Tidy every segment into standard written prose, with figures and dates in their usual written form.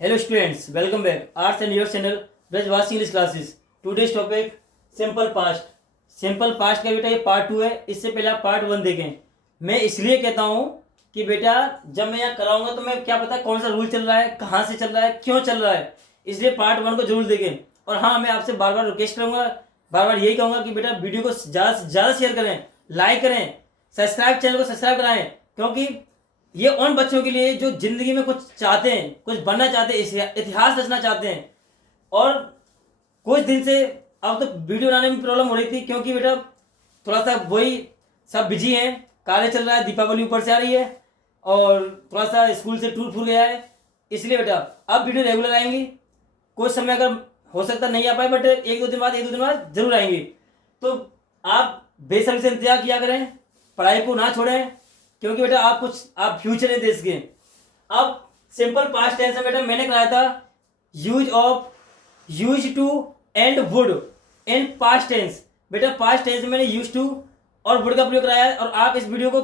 Hello students, welcome back. Arts and your channel Brajwasi English classes. Today's topic simple past. Simple past का बेटा ये part 2 है. इससे पहले आप पार्ट 1 देखें. मैं इसलिए कहता हूँ कि बेटा जब मैं यहाँ कराऊंगा तो मैं क्या पता कौन सा रूल चल रहा है, कहाँ से चल रहा है, क्यों चल रहा है. इसलिए पार्ट 1 को जरूर देखें. और हाँ, मैं आपसे बार बार रिक्वेस्ट करूँगा, बार बार यही कहूँगा कि बेटा वीडियो को ज़्यादा से ज़्यादा शेयर करें, लाइक करें, सब्सक्राइब चैनल को सब्सक्राइब कराएं. क्योंकि ये उन बच्चों के लिए जो जिंदगी में कुछ चाहते हैं, कुछ बनना चाहते हैं, इतिहास रचना चाहते हैं. और कुछ दिन से अब तो वीडियो बनाने में प्रॉब्लम हो रही थी क्योंकि बेटा थोड़ा सा वही सब बिजी हैं. कार्य चल रहा है, दीपावली ऊपर से आ रही है और थोड़ा सा स्कूल से टूर फूल गया है. इसलिए बेटा अब वीडियो रेगुलर आएंगी. कुछ समय अगर हो सकता नहीं आ पाए बट एक दो दिन बाद जरूर आएंगी. तो आप बेसब्री से इंतजार किया करें, पढ़ाई को ना छोड़ें क्योंकि बेटा आप फ्यूचर है देश के. अब सिंपल पास्ट टेंस में बेटा मैंने कराया था use to and would in past tense. बेटा पास्ट टेंस में मैंने यूज टू और वुड का प्रयोग कराया है. और आप इस वीडियो को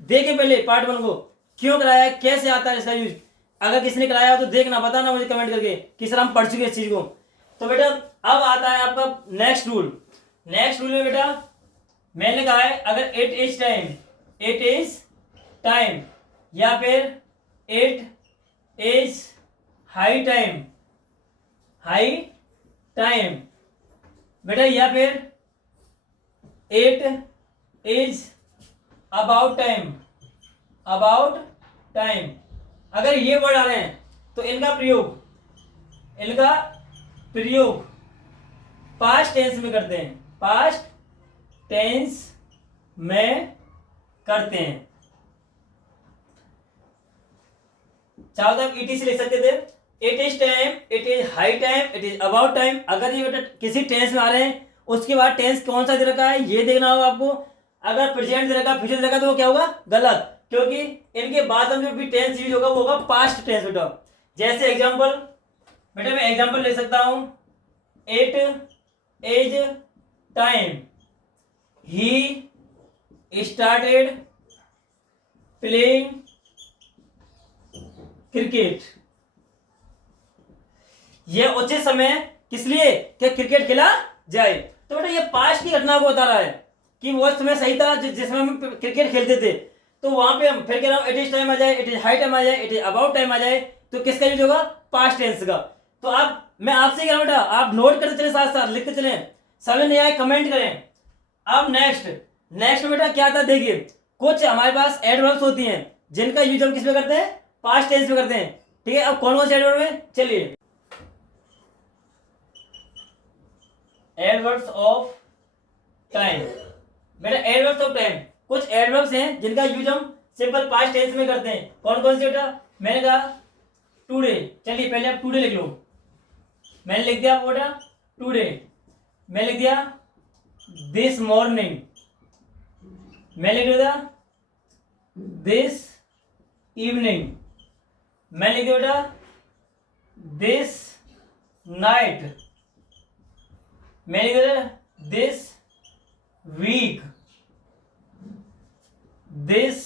देखें पहले पार्ट 1 को, क्यों कराया है, कैसे आता है इसका यूज. अगर किसी ने कराया हो तो देखना, बताना मुझे कमेंट करके कि सर हम पढ़ चुके इस चीज को. तो बेटा अब आता है आपका नेक्स्ट रूल. नेक्स्ट रूल में बेटा मैंने कहा है अगर इट इज टाइम या फिर इट इज हाई टाइम बेटा, या फिर इट इज अबाउट टाइम. अगर ये वर्ड आ रहे हैं तो इनका प्रयोग पास्ट टेंस में करते हैं. पास्ट टेंस में करते हैं. चाहो तो आप इट से लिख सकते थे. It is time, it is high time, it is about time. अगर ये बेटा किसी टेंस में आ रहे हैं उसके बाद टेंस कौन सा दे रखा है ये देखना होगा आपको. अगर प्रेजेंट दे रखा, फ्यूचर दे रखा तो वो क्या होगा, गलत. क्योंकि इनके बाद में जो भी टेंस यूज होगा वो होगा पास्ट टेंस बेटा. जैसे एग्जांपल बेटा मैं एग्जांपल ले सकता हूं. It is time he started playing cricket. यह उचित समय किस लिए कि क्रिकेट खेला जाए. तो बेटा ये पास्ट की घटना को बता रहा है कि वो समय सही था जिसमें हम क्रिकेट खेलते थे. तो वहां पे हम फिर कह रहा हूं इट इज टाइम आ जाए, इट इज हाई टाइम आ जाए, इट इज अबाउट टाइम आ जाए तो किसका यूज होगा, पास्ट टेंस का. तो आप मैं आपसे कह रहा हूं बेटा आप नोट करते चले, साथ साथ लिखते चले, समझ नहीं आए कमेंट करें. अब नेक्स्ट बेटा क्या था देखिए. कुछ हमारे पास एडवर्ब्स होती हैं जिनका यूज हम किस में करते हैं, पास्ट टेंस में करते हैं. ठीक है, अब कौन से एडवर्ब में, चलिए एडवर्ब्स ऑफ टाइम. बेटा एडवर्ब्स ऑफ टाइम कुछ एडवर्ब्स हैं जिनका यूज हम सिंपल पास्ट टेंस में करते हैं. कौन कौन से बेटा, मैंने कहा टुडे. चलिए पहले आप टुडे लिख लो. मैंने लिख दिया बेटा टुडे. मैं लिख दिया दिस मॉर्निंग. मैं लिख दिया दिस इवनिंग. मैं लिख दिया बेटा दिस नाइट. मैं लिख दिया दिस वीक, दिस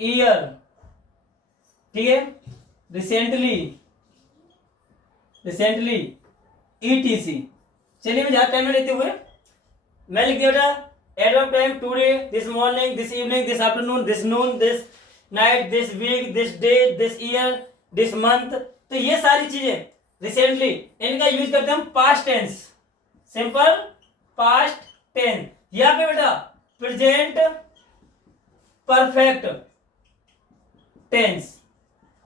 ईयर. ठीक है, रिसेंटली ETC. चलिए मैं ज्यादा टाइम में लेते हुए मैं लिख दिया बेटा adverb time today, this morning, this evening, this afternoon, this noon, this night, this week, this day, this year, this month. तो ये सारी चीजें रिसेंटली इनका यूज करते हैं हम past tense, simple past tense. या फिर बेटा प्रेजेंट परफेक्ट टेंस.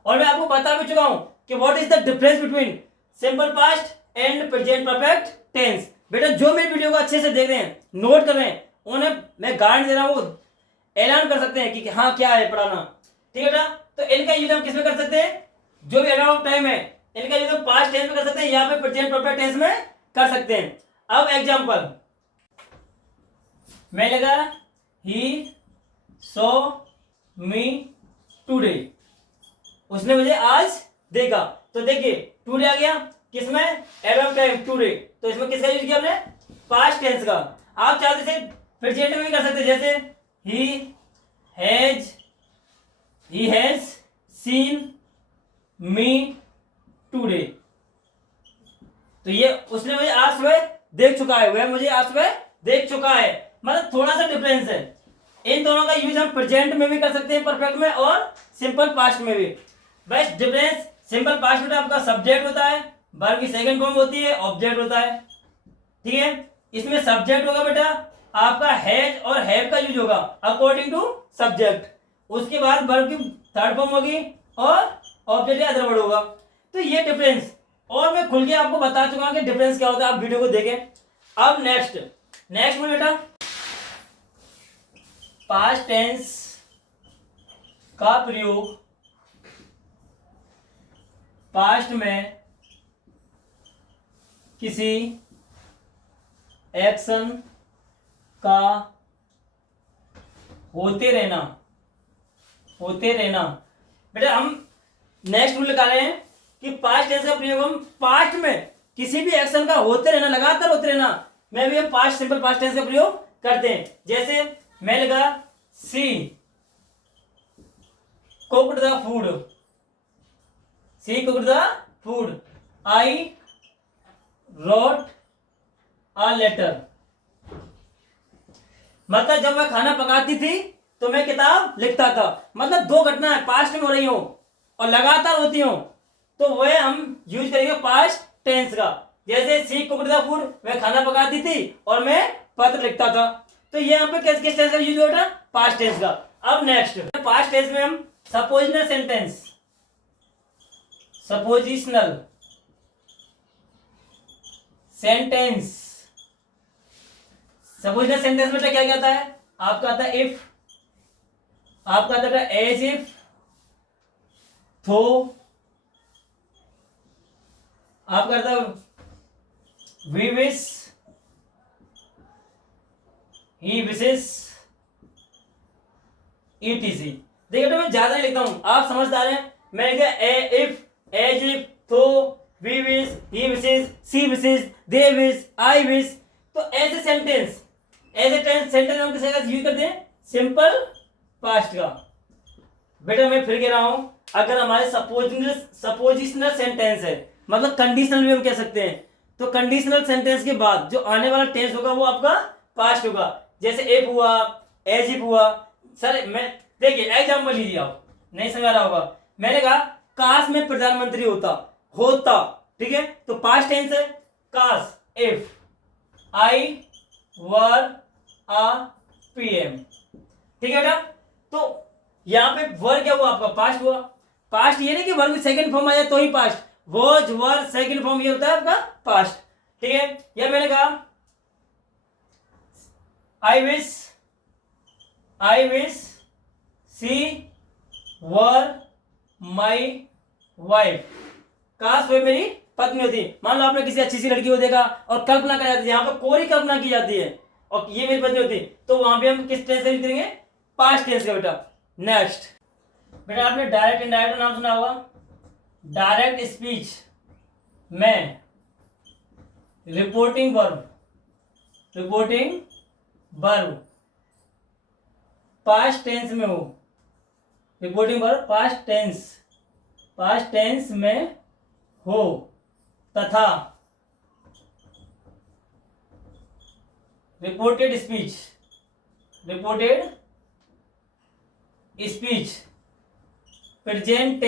और मैं आपको बता भी चुका हूं कि what is the difference between simple past and present perfect tense. बेटा जो मेरी वीडियो को अच्छे से देख रहे हैं, नोट कर रहे हैं, उन्हें मैं गारंटी दे रहा हूं, वो ऐलान कर सकते हैं कि हाँ क्या है पढ़ाना. ठीक है बेटा, तो इनका यूज हम किस में कर सकते हैं, जो भी एडवर्ब ऑफ टाइम है इनका यूज हम पास्ट टेंस में कर सकते हैं या फिर प्रेजेंट परफेक्ट टेंस में कर सकते हैं. अब एग्जांपल मैं लगा ही सॉ मी टुडे. उसने मुझे आज देखा. तो देखिए टुडे आ गया किसमें, एडवर्ब टाइम टुडे. तो इसमें किसका यूज किया हमने, पास्ट टेंस का. आप चाहते थे प्रेजेंट में भी कर सकते, जैसे he has seen me today. तो ये उसने मुझे आज सुबह देख चुका है, वह मुझे आज सुबह देख चुका है, मतलब थोड़ा सा डिफरेंस है। इन दोनों का यूज हम प्रेजेंट में भी कर सकते हैं, परफेक्ट में, और सिंपल पास्ट में भी। बस डिफरेंस, सिंपल पास्ट में आपका सब्जेक्ट होता है, वर्ब की सेकंड फॉर्म होती है, ऑब्जेक्ट होता है। ठीक है, इसमें सब्जेक्ट होगा बेटा आपका हैज और हैव का यूज होगा अकॉर्डिंग टू सब्जेक्ट। उसके बाद वर्ब की थर्ड फॉर्म होगी और ऑब्जेक्ट या अदर वर्ड होगा। तो ये डिफरेंस, और मैं खुल के आपको बता चुका हूं कि डिफरेंस क्या होता है, आप वीडियो को देखें। अब नेक्स्ट में बेटा पास्ट टेंस का प्रयोग पास्ट में किसी एक्शन का होते रहना बेटा। हम नेक्स्ट रूल निकाले हैं कि पास्ट टेंस का प्रयोग हम पास्ट में किसी भी एक्शन का होते रहना, लगातार होते रहना में भी हम पास्ट, सिंपल पास्ट टेंस का प्रयोग करते हैं। जैसे मैं लगा she cooked the food, she cooked the food, I wrote a letter. मतलब जब मैं खाना पकाती थी तो मैं किताब लिखता था। मतलब दो घटनाएं पास्ट में हो रही हो और लगातार होती हो, तो वह हम यूज करेंगे पास्ट टेंस का। जैसे सी कुक्ड द फूड, वह खाना पकाती थी और मैं पत्र लिखता था। तो ये यहाँ पे किस टेंस का यूज हो रहा है, पास्ट टेंस का। अब नेक्स्ट पास्ट टेंस में हम suppositional sentence, suppositional sentence, suppositional sentence में क्या कहता है आपका, आता है इफ, आपका आता है एज इफ, थो, आपका आता है we wish, he wishes, etc. देखिए तो मैं ज्यादा नहीं लिखता हूं, आप समझदार हैं। मैंने लिखा if, as if, though, we wish, he wishes, she wishes, they wish, I wish. तो ऐसे सेंटेंस, सेंटेंस हम किसका यूज करते हैं, सिंपल पास्ट का। बेटा मैं फिर कह रहा हूं, अगर हमारे सपोजिशनल सेंटेंस है, मतलब कंडीशनल भी हम कह सकते हैं, तो कंडीशनल सेंटेंस के बाद जो आने वाला टेंस होगा वो आपका पास्ट होगा। जैसे इफ हुआ, एज इफ हुआ। सर मैं देखिए एग्जाम्पल लीजिए, आप नहीं समझ रहा होगा। मैंने कहा काश में प्रधानमंत्री होता, ठीक है, तो पास्ट टेंस है काश, if I were a PM. ठीक है बेटा, तो यहां पे वर क्या हुआ आपका, पास्ट हुआ। पास्ट ये नहीं कि वर्ब सेकंड फॉर्म आ जाए तो ही past, was were second form ये होता है आपका पास्ट। ठीक है, या मैंने कहा I wish see were my wife. काश वे मेरी पत्नी होती। मान लो आपने किसी अच्छी सी लड़की को देखा और कल्पना कर जाती है, यहाँ पर कोरी कल्पना की जाती है और ये मेरी पत्नी होती, तो वहां पे हम किस टेंस से यूज करेंगे, पास्ट टेंस का बेटा। नेक्स्ट बेटा आपने डायरेक्ट इनडायरेक्ट नाम सुना होगा। डायरेक्ट स्पीच में रिपोर्टिंग वर्ब पास्ट टेंस में हो, रिपोर्टिंग वर्ब पास्ट टेंस में हो, तथा रिपोर्टेड स्पीच प्रेजेंट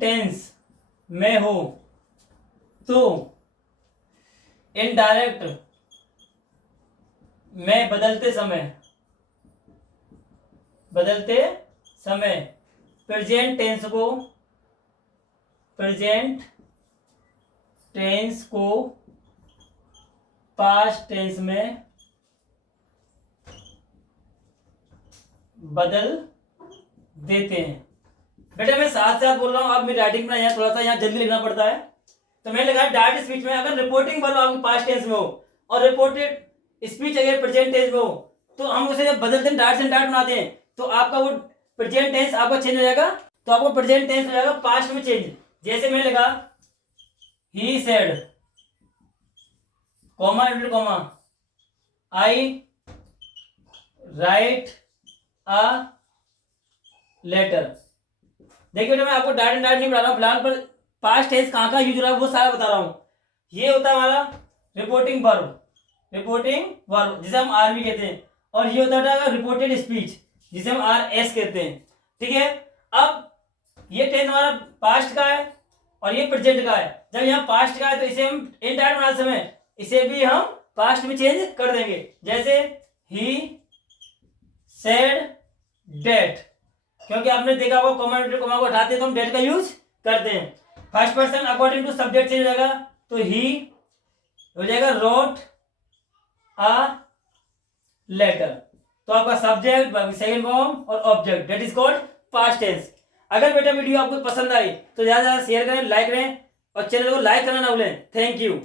टेंस में हो, तो इनडायरेक्ट में बदलते समय प्रेजेंट टेंस को पास्ट टेंस में बदल देते हैं। बेटा मैं साथ साथ बोल रहा हूं, आप मेरी राइटिंग में यहाँ थोड़ा सा यहाँ जल्दी लिखना पड़ता है, तो मैंने लगा डायरेक्ट स्पीच में अगर रिपोर्टिंग वर्ब आपके पास्ट टेंस में हो और रिपोर्टेड स्पीच अगर प्रेजेंट टेंस में हो, तो हम उसे जब बदलते हैं डायरेक्ट से डायरेक्ट बनाते हैं, तो आपका वो प्रेजेंट टेंस आपका चेंज हो जाएगा, तो आपको प्रेजेंट टेंस हो जाएगा पास्ट में चेंज। जैसे मैंने लगा he said comma I write a letter. देखिए बेटा मैं आपको डायरेक्ट डायरेक्ट नहीं बता रहा हूँ, फिलहाल पर पास्ट टेंस कहाँ कहाँ यूज हो रहा है वो सारा बता रहा हूँ। ये होता है हमारा रिपोर्टिंग वर्ब जिसे हम आर भी कहते हैं, और ये होता है रिपोर्टेड स्पीच जिसे हम आर एस कहते हैं। ठीक है, अब ये टेंस हमारा पास्ट का है और ये प्रेजेंट का है। जब यहाँ पास्ट का है तो इसे हम इंटायर बना समय इसे भी हम पास्ट में चेंज कर देंगे, जैसे ही सेड डेट, क्योंकि आपने देखा होगा कॉमा को हटाते तो हम डेट का यूज करते हैं। First person according to subject change हो जाएगा, तो ही हो जाएगा रोट अ लेटर। तो आपका सब्जेक्ट, सेकंड फॉर्म और object, that is called past tense. अगर बेटा वीडियो आपको पसंद आई तो ज्यादा से ज्यादा शेयर करें, लाइक करें और चैनल को लाइक करना ना भूलें। Thank you.